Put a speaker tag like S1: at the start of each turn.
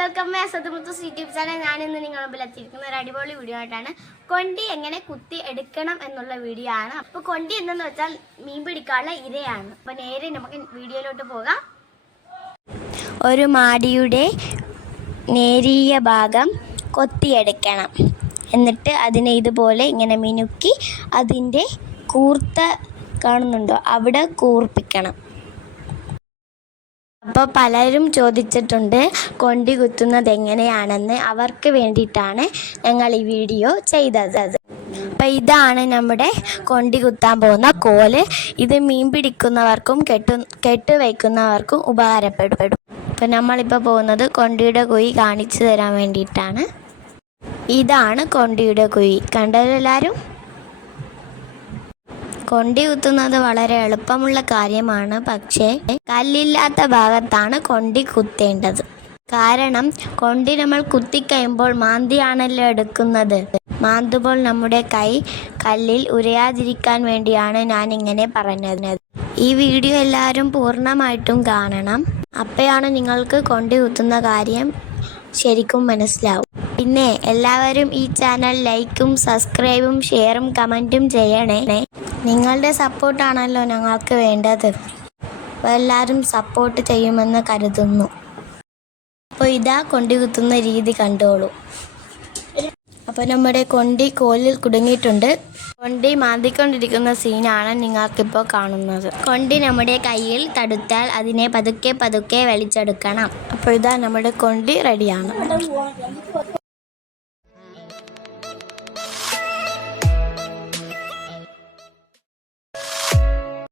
S1: Welcome സതുമുത്തൂസ് YouTube channel ഞാൻ ഇന്ന് മുമ്പിൽ എത്തിയിരിക്കുന്ന ഒരു അടിപൊളി വീഡിയോ ആയിട്ടാണ്. കൊണ്ടി എങ്ങനെ കുത്തി എടുക്കണം എന്നുള്ള വീഡിയോ ആണ്. അപ്പൊ കൊണ്ടി എന്തെന്ന് വെച്ചാൽ മീൻ പിടിക്കാനുള്ള ഇരയാണ്. അപ്പൊ നേരെ നമുക്ക് വീഡിയോയിലോട്ട് പോകാം. ഒരു മാടിയുടെ നേരിയ ഭാഗം കൊത്തിയെടുക്കണം. എന്നിട്ട് അതിനെ ഇതുപോലെ ഇങ്ങനെ മിനുക്കി അതിന്റെ കൂർത്ത കാണുന്നുണ്ടോ? അവിടെ കൂർപ്പിക്കണം. അപ്പോൾ പലരും ചോദിച്ചിട്ടുണ്ട് കൊണ്ടി കുത്തുന്നത് എങ്ങനെയാണെന്ന്? അവർക്ക് വേണ്ടിയിട്ടാണ് ഞങ്ങൾ ഈ വീഡിയോ ചെയ്തത്. അപ്പോൾ ഇതാണ് നമ്മുടെ കൊണ്ടി കുത്താൻ പോകുന്ന കോൽ. ഇത് മീൻ പിടിക്കുന്നവർക്കും കെട്ടു കെട്ട് വയ്ക്കുന്നവർക്കും ഉപകാരപ്പെടും. അപ്പോൾ നമ്മളിപ്പോൾ പോകുന്നത് കൊണ്ടിയുടെ കുഴി കാണിച്ചു തരാൻ വേണ്ടിയിട്ടാണ്. ഇതാണ് കൊണ്ടിയുടെ കുഴി. കണ്ടതെല്ലാവരും കൊണ്ടി കുത്തുന്നത് വളരെ എളുപ്പമുള്ള കാര്യമാണ്. പക്ഷേ കല്ലില്ലാത്ത ഭാഗത്താണ് കൊണ്ടി കുത്തേണ്ടത്. കാരണം കൊണ്ടി നമ്മൾ കുത്തിക്കഴിയുമ്പോൾ മാന്തിയാണല്ലോ എടുക്കുന്നത്. മാന്തുമ്പോൾ നമ്മുടെ കൈ കല്ലിൽ ഉരയാതിരിക്കാൻ വേണ്ടിയാണ് ഞാൻ ഇങ്ങനെ പറഞ്ഞത്. ഈ വീഡിയോ എല്ലാവരും പൂർണമായിട്ടും കാണണം. അപ്പോഴാണ് നിങ്ങൾക്ക് കൊണ്ടി കുത്തുന്ന കാര്യം ശരിക്കും മനസ്സിലാവും. പിന്നെ എല്ലാവരും ഈ ചാനൽ ലൈക്കും സബ്സ്ക്രൈബും ഷെയറും കമന്റും ചെയ്യണേ. നിങ്ങളുടെ സപ്പോർട്ടാണല്ലോ ഞങ്ങൾക്ക് വേണ്ടത്. എല്ലാവരും സപ്പോർട്ട് ചെയ്യുമെന്ന് കരുതുന്നു. അപ്പോൾ ഇതാ കൊണ്ടി കുത്തുന്ന രീതി കണ്ടോളൂ. അപ്പോൾ നമ്മുടെ കൊണ്ടി കോലിൽ കുടുങ്ങിയിട്ടുണ്ട്. കൊണ്ടി മാന്തിക്കൊണ്ടിരിക്കുന്ന സീനാണ് നിങ്ങൾക്കിപ്പോൾ കാണുന്നത്. കൊണ്ടി നമ്മുടെ കയ്യിൽ തടുത്താൽ അതിനെ പതുക്കെ പതുക്കെ വലിച്ചെടുക്കണം. അപ്പോൾ ഇതാ നമ്മുടെ കൊണ്ടി റെഡിയാണ്.